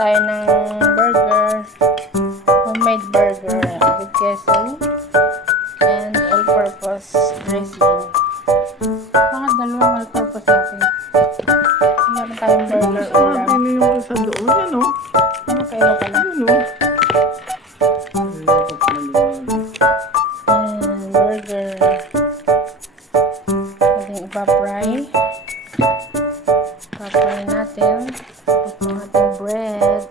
tayo ng burger. Homemade burger with queso and all-purpose dressing. Bakit dalawang all-purpose natin? Meron tayong burger ulam. Ano yung isa doon? Ano? Ano kayo pala? Ano? And burger. Ating ipa-fry. Ipa-fry natin. Ito ang ating bread.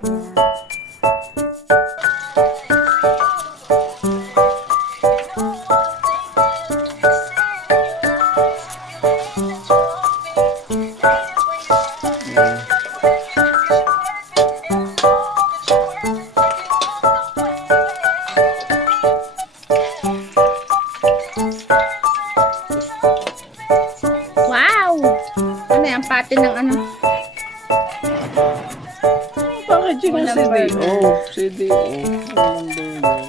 Yan. Wow! Ano yan? Pati ng ano? Bakit yung Walang CDO? burger. CDO. Walang burger.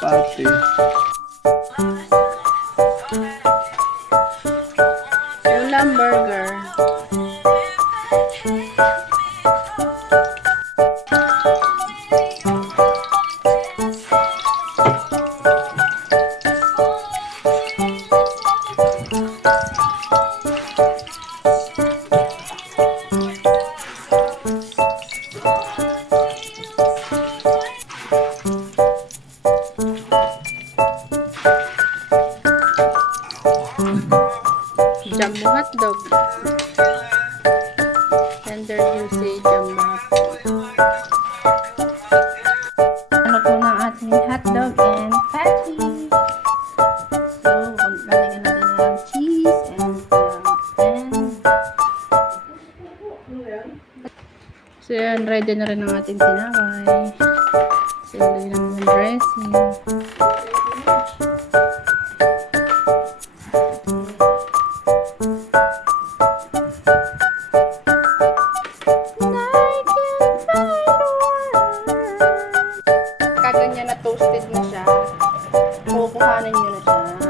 Pati. Ulam burger. Jumbo hotdog. Tender juicy jumbo hotdog. Ano po ng ating hotdog and patty. So, lalagyan natin ng cheese and so yan, ready na rin ang ating tinapay. So, lalagyan natin ng dressing. Kaganyan na toasted na siya, kukuhanin nyo na siya.